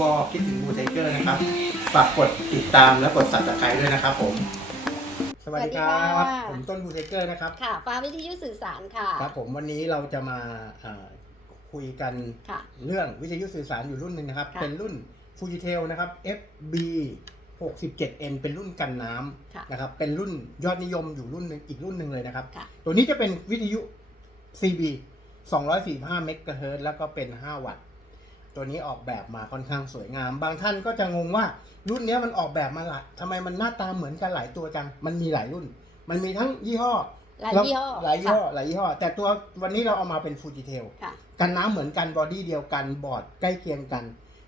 วอลคิดถึงบูไทเกอร์นะครับ ฝากกดติดตามและกด subscribe ด้วยนะครับผม สวัสดีครัสวับสดีค่ะ ผมต้นบูไทเกอร์นะครับ ค่ะฟ้าวิทยุสื่อสารค่ะ ครับผมวันนี้เราจะมาเอ่อคุยกันค่ะ เรื่องวิทยุสื่อสารอยู่รุ่นหนึ่งนะครับ ค่ะเป็นรุ่น Fujitel นะครับ FB 67N เป็นรุ่นกันน้ค่ะำนะครับ เป็นรุ่นยอดนิยมอยู่รุ่นหนึ่งอีกรุ่นหนึ่งเลยนะครับ ค่ะ ตัวนี้จะเป็นวิทยุ CB 245เมกะเฮิรตซ์แล้วก็เป็น 5 วัตต์ ตัวนี้ออกแบบมาค่อนข้างสวยงาม บางท่านก็จะงงว่ารุ่นเนี้ยมันออกแบบมาหลายทำไมมันหน้าตาเหมือนกันหลายตัวจัง มันมีหลายรุ่น มันมีทั้งยี่ห้อหลายยี่ห้อหลายยี่ห้อค่ะหลายยี่ห้อแต่ตัววันนี้เราเอามาเป็นฟูจิเทลค่ะกันน้ำเหมือนกันบอดี้เดียวกันบอร์ดใกล้เคียงกัน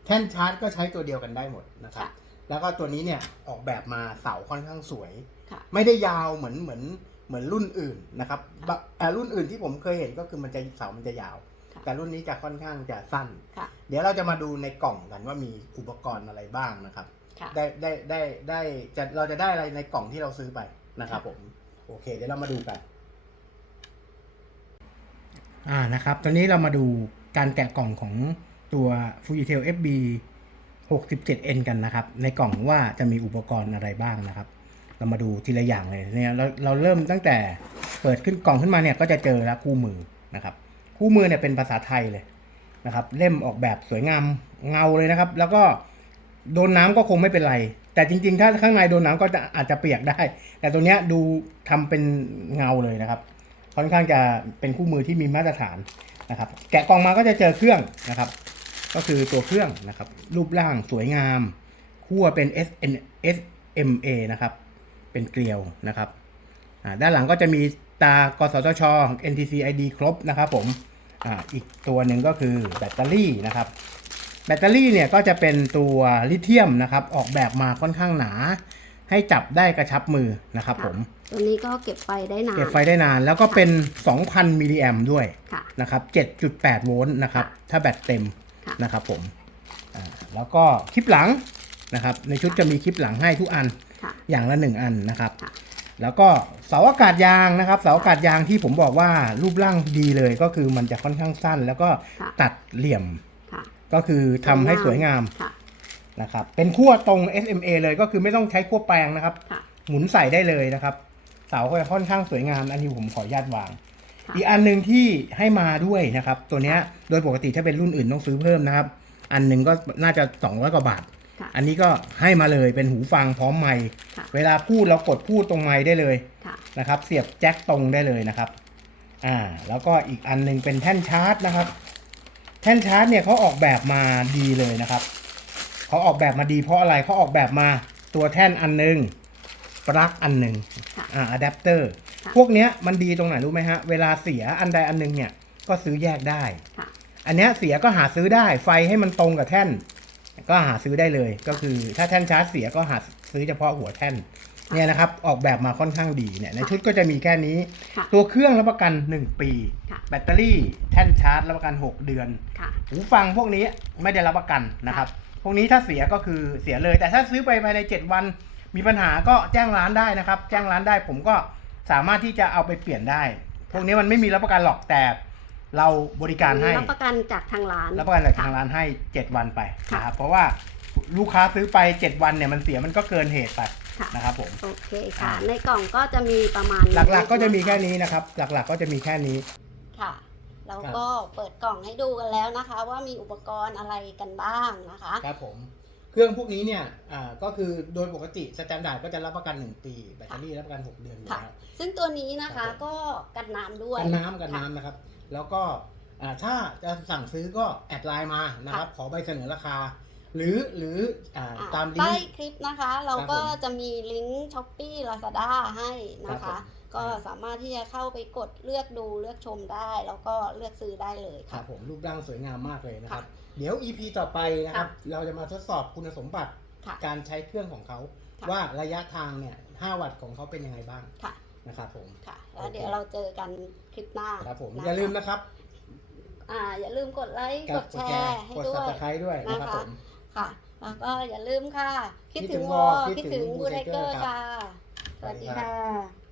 แท่นชาร์จก็ใช้ตัวเดียวกันได้หมดนะครับค่ะแล้วก็ตัวนี้เนี่ยออกแบบมาเสาค่อนข้างสวยค่ะไม่ได้ยาวเหมือนเหมือนเหมือนรุ่นอื่นนะครับค่ะบะเอ่อรุ่นอื่นที่ผมเคยเห็นก็คือมันจะเสามันจะยาวค่ะแต่รุ่นนี้จะค่อนข้างจะสั้นค่ะ เดี๋ยวเราจะมาดูในกล่องกันว่ามีอุปกรณ์อะไรบ้างนะครับ ค่ะได้ได้ได้ได้จะเราจะได้อะไรในกล่องที่เราซื้อไปนะครับค่ะผม โอเค เดี๋ยวเรามาดูกัน อ่านะครับ ตอนนี้เรามาดูการแกะกล่องของตัว Fujitel FB 67N กันนะครับ ในกล่องว่าจะมีอุปกรณ์อะไรบ้างนะครับ เรามาดูทีละอย่างเลยเนี่ยเราเราเริ่มตั้งแต่เปิดขึ้นกล่องขึ้นมาเนี่ยก็จะเจอแล้วคู่มือนะครับ คู่มือเนี่ยเป็นภาษาไทยเลย นะครับ เล่มออกแบบสวยงามเงาเลยนะครับ แล้วก็โดนน้ำก็คงไม่เป็นไร แต่จริง ๆ ถ้าข้างในโดนน้ำก็จะอาจจะเปียกได้ แต่ตัวเนี้ยดูทำเป็นเงาเลยนะครับ ค่อนข้างจะเป็นคู่มือที่มีมาตรฐานนะครับ แกะกล่องมาก็จะเจอเครื่องนะครับ ก็คือตัวเครื่องนะครับ รูปร่างสวยงามคั่วเป็น S N S M A นะครับ เป็นเกลียวนะครับด้านหลังก็จะมีตากสทช NTC ID ครบนะครับผม อ่าอีกตัวหนึ่งก็คือแบตเตอรี่นะครับ แบตเตอรี่เนี่ยก็จะเป็นตัวลิเธียมนะครับ ออกแบบมาค่อนข้างหนา ให้จับได้กระชับมือนะครับผม ตัวนี้ก็เก็บไฟได้นาน เก็บไฟได้นานแล้วก็เป็น 2,000มิลลิแอมด้วยค่ะ นะครับ 7.8 โวลต์นะครับค่ะถ้าแบตเต็มค่ะ นะครับผมอ่าแล้วก็คลิปหลังนะครับ ในชุดจะมีคลิปหลังให้ทุกอันค่ะ อย่างละ1อันนะครับ ค่ะ แล้วก็เสาอากาศยางนะครับเสาอากาศยางที่ผมบอกว่ารูปร่างดีเลยก็คือมันจะค่อนข้างสั้น แล้วก็ค่ะตัดเหลี่ยมค่ะก็คือทำให้สวยงามค่ะ นะครับ เป็นขั้วตรง SMA เลยก็คือไม่ต้องใช้ขั้วแปลงนะครับ ค่ะ หมุนใส่ได้เลยนะครับ เสาก็จะค่อนข้างสวยงามอันนี้ผมขออนุญาตวาง ค่ะ อีกอันหนึ่งที่ให้มาด้วยนะครับ ตัวเนี้ยโดยปกติถ้าเป็นรุ่นอื่นต้องซื้อเพิ่มนะครับ อันหนึ่งก็น่าจะ200กว่าบาท ค่ะอันนี้ก็ให้มาเลยเป็นหูฟังพร้อมไมค์ค่ะเวลาพูดเรากดพูดตรงไมค์ได้เลยค่ะนะครับ เสียบแจ็คตรงได้เลยนะครับ อ่า แล้วก็อีกอันหนึ่งเป็นแท่นชาร์จนะครับ แท่นชาร์จเนี่ยเขาออกแบบมาดีเลยนะครับเขาออกแบบมาดีเพราะอะไรเขาออกแบบมาตัวแท่นอันหนึ่งปลั๊กอันหนึ่งค่ะอ่าอะแดปเตอร์ค่ะพวกเนี้ยมันดีตรงไหนรู้ไหมฮะ เวลาเสียอันใดอันหนึ่งเนี่ยก็ซื้อแยกได้ ค่ะ อันเนี้ยเสียก็หาซื้อได้ไฟให้มันตรงกับแท่น ก็หาซื้อได้เลย ก็คือถ้าแท่นชาร์จเสียก็หาซื้อเฉพาะหัวแท่นเนี่ยนะครับออกแบบมาค่อนข้างดีเนี่ยในชุดก็จะมีแค่นี้ ค่ะตัวเครื่องรับประกัน 1 ปี ค่ะ แบตเตอรี่แท่นชาร์จรับประกัน 6 เดือน ค่ะ หูฟังพวกนี้ไม่ได้รับประกันนะครับ พวกนี้ถ้าเสียก็คือเสียเลย แต่ถ้าซื้อไปภายใน 7 วัน มีปัญหาก็แจ้งร้านได้นะครับ แจ้งร้านได้ผมก็สามารถที่จะเอาไปเปลี่ยนได้ พวกนี้มันไม่มีรับประกันหรอกแต่ เราบริการให้รับประกันจากทางร้าน รับประกันจากทางร้านให้ 7 วันไปค่ะนะครับเพราะว่าลูกค้าซื้อไป 7 วันเนี่ยมันเสียมันก็เกินเหตุไปค่ะนะครับผมโอเคค่ะอ่าในกล่องก็จะมีประมาณ หลักๆก็จะมีแค่นี้นะครับ หลักๆก็จะมีแค่นี้ค่ะแล้วก็เปิดกล่องให้ดูกันแล้วนะคะ ว่ามีอุปกรณ์อะไรกันบ้างนะคะครับผมเครื่องพวกนี้เนี่ยอ่าก็คือโดยปกติสแตนดาร์ดก็จะรับประกัน 1 ปีแบตเตอรี่รับประกัน 6 เดือนอยู่ค่ะแล้วซึ่งตัวนี้นะครัคะบผมก็กันน้ำด้วยกันน้ำกันน้ำนะครับ แล้วก็อ่าถ้าจะสั่งซื้อก็แอดไลน์มานะครับ ขอใบเสนอราคา หรือหรืออ่าอะตามลิงใต้ก์คลิปนะคะ เราครับก็ผมจะมีลิงก์ช้อปปี้ลาซาด้าให้นะครัคะบผมก็สามารถที่จะเข้าไปกดเลือกดูเลือกชมได้ แล้วก็เลือกซื้อได้เลยครัค่ะบผมรูปร่างสวยงามมากเลยนะครับค่ะเดี๋ยว EP ต่อไปนะครับ เราจะมาทดสอบคุณสมบัติค่ะการใช้เครื่องของเขาค่ะว่าระยะทางเนี่ย 5 วัตต์ของเขาเป็นยังไงบ้างค่ะ นะครับผมค่ะแล้วเดี๋ยวเราเจอกันคลิปหน้าครับผมนะคะอย่าลืมนะครับอ่าอย่าลืมกดไลค์กดแชร์ให้กดด้วย subscribe ด้วยนะครับนะคะผมค่ะแล้วก็อย่าลืมค่ะ คิดคิดถึถึงงววออคิคิดดถึถึงงบูไทเกอ Bootlegger ร์ครับค่ะ สวัสดีค่ะ